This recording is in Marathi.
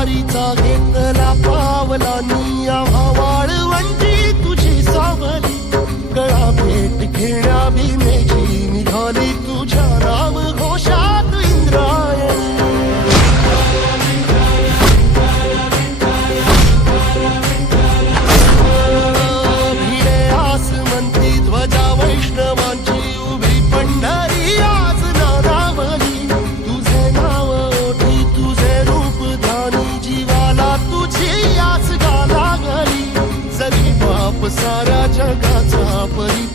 वारीचा घेतला पावलांनी आम्हा वाळवंटी तुझी सावली गळा भेट घेण्या भीमेची निघाली तुझ्या नाम घोषात इंद्रायणी भिडे आसमंती ध्वजा वैष्णवांची उभी पंढरी आज नादावली तुझे नाव ओठी तुझे रूप ध्यानी जीवाला तुझी आस गा लागली जरी बाप साऱ्या जगाचा परी